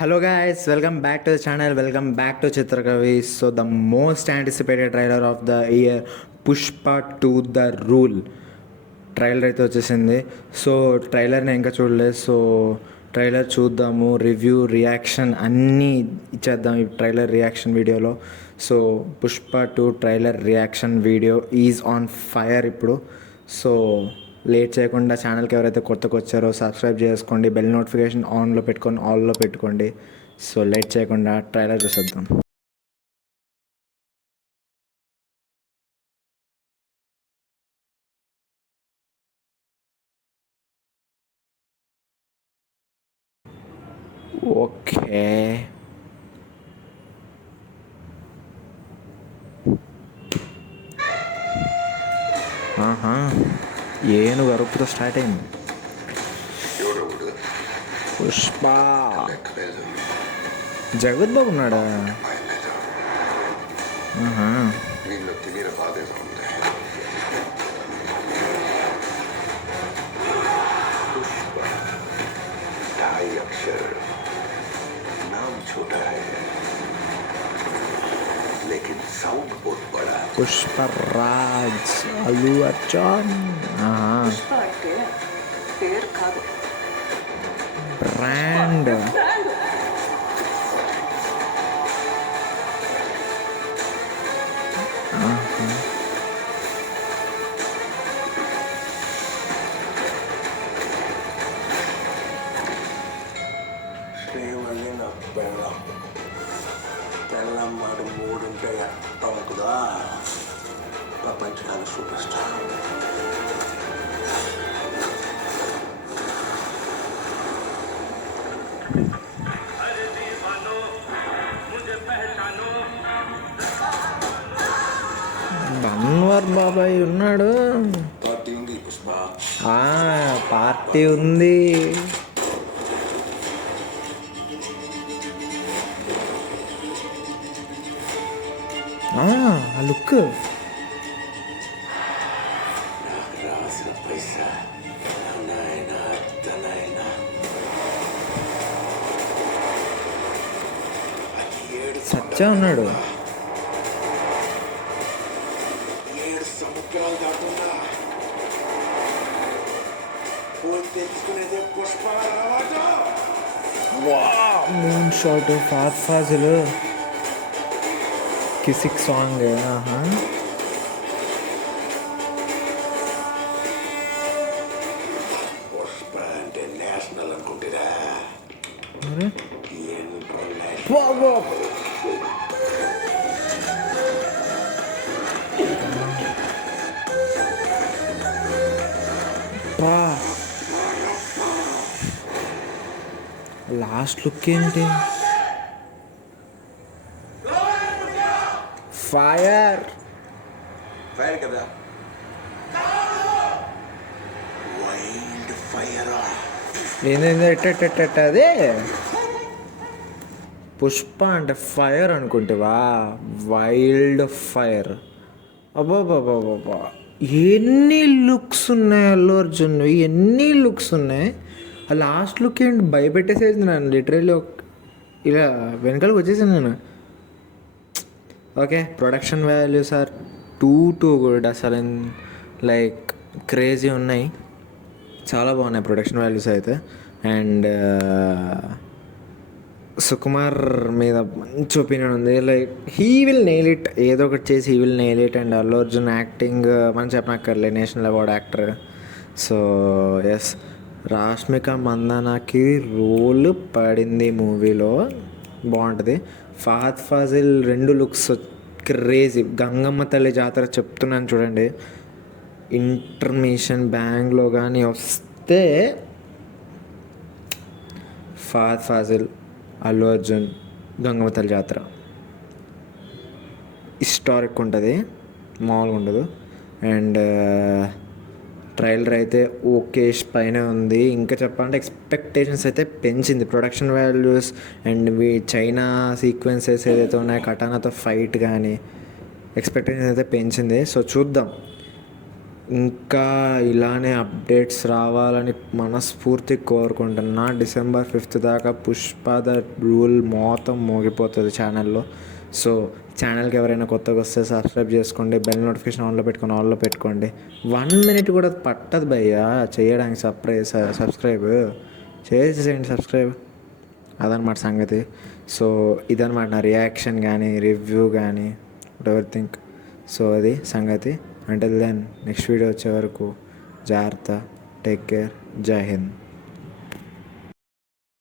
Hello guys, welcome back to the channel. Welcome back to Chitrakavi. So the most anticipated trailer of the year, Pushpa 2 The Rule. Trailer అయితే వచ్చేసింది. So ట్రైలర్ని ఇంకా చూడలేదు. So trailer చూద్దాము, review reaction అన్నీ ఇచ్చేద్దాం ఈ trailer reaction వీడియోలో. So Pushpa 2 trailer reaction video is on fire ఇప్పుడు. సో లేట్ చేయకుండా ఛానల్కి ఎవరైతే కొత్తగా వచ్చారో సబ్స్క్రైబ్ చేసుకోండి, బెల్ నోటిఫికేషన్ ఆన్లో పెట్టుకొని ఆల్లో పెట్టుకోండి. సో లేట్ చేయకుండా ట్రైలర్ చూసేద్దాం. ఓకే, ఏనుగు అరుపుతో స్టార్ట్ అయింది. పుష్ప జగత్ బాబు ఉన్నాడా? लेकिन साउंड बहुत बड़ा है। పుష్పరాజ్ అల్లు అర్జున్ పుష్ప అంటే పేరు కాదు, బ్రాండ్. బ్రాండ్. శ్రీవల్లి నా బెల్లం బెల్లం మాట మూడుంటే ఎట్టం కదా ప్రపంచానికి సూపర్ స్టార్. బన్వర్ బాబాయ్ ఉన్నాడు. పార్టీ ఉంది పుష్ప. పార్టీ ఉంది. ఆ లుక్ నాకు రాసిన పైసా నాయనా తనైనా అది సత్య ఉన్నాడు. ఏడు సముద్రాలు దాటున్నా పోయి తెచ్చుకునేదే పుష్ప అలవాటు. మూన్ షాట్, ఫాస్ట్ ఫాజులు, కిసిక్ సాంగ్. పుష్ప అంటే నేషనల్ అనుకుంటురా. లాస్ట్ లుక్ ఏంటి? ఫైర్ ఫైర్ కదా, వైల్డ్ ఫైర్. ఏంది ఎట్ట అదే పుష్ప అంటే ఫైర్ అనుకుంటేవా? Wild fire. అబ్బాబాబాబా, ఎన్ని లుక్స్ ఉన్నాయి అల్లు అర్జున్, ఎన్ని లుక్స్ ఉన్నాయి. ఆ లాస్ట్ లుక్ ఏంటి భయపెట్టేసేది నన్ను లిటరల్లీ. ఇలా వెనకాలకు వచ్చేసాను నేను. Okay, production values are too good. అసలు లైక్ క్రేజీ ఉన్నాయి, చాలా బాగున్నాయి ప్రొడక్షన్ వాల్యూస్ అయితే. అండ్ సుకుమార్ మీద మంచి ఒపీనియన్ ఉంది. Like he will nail it, ఏదో ఒకటి చేసి he will nail it. And Allu Arjun acting మనం చెప్పనక్కర్లే, national award actor. So yes, Rashmika మందనాకి రోల్ పడింది మూవీలో, బాగుంటుంది. ఫహద్ ఫాజిల్ రెండు లుక్స్ క్రేజీ. గంగమ్మ తల్లి జాతర చెప్తున్నాను చూడండి. ఇంటర్మిషన్ బ్యాంగ్లో కానీ వస్తే ఫహద్ ఫాజిల్, అల్లు అర్జున్, గంగమ్మ తల్లి జాతర హిస్టారిక్ ఉంటుంది, మామూలుగా ఉండదు. అండ్ ట్రైలర్ అయితే ఓకేష్ పైన ఉంది. ఇంకా చెప్పాలంటే ఎక్స్పెక్టేషన్స్ అయితే పెంచింది. Production values and China sequences ఏదైతే ఉన్నాయో, కటానాతో ఫైట్ కానీ ఎక్స్పెక్టేషన్స్ అయితే పెంచింది. సో చూద్దాం. ఇంకా ఇలానే అప్డేట్స్ రావాలని మనస్ఫూర్తి కోరుకుంటున్నా. December 5th దాకా పుష్ప ద రూల్ మొత్తం మోగిపోతుంది ఛానల్లో. సో ఛానల్కి ఎవరైనా కొత్తగా వస్తే సబ్స్క్రైబ్ చేసుకోండి, బెల్ నోటిఫికేషన్ ఆన్లో పెట్టుకోండి. 1 minute కూడా పట్టదు భయ్యా చేయడానికి. సబ్స్క్రైబ్ చేసేసేయండి సబ్స్క్రైబ్. అదనమాట సంగతి. సో ఇదనమాట నా రియాక్షన్ కానీ రివ్యూ కానీ ఎవర్. సో అది సంగతి. అంటిల్ దెన్ నెక్స్ట్ వీడియో వచ్చే వరకు జాగ్రత్త. Take care. జై హింద్.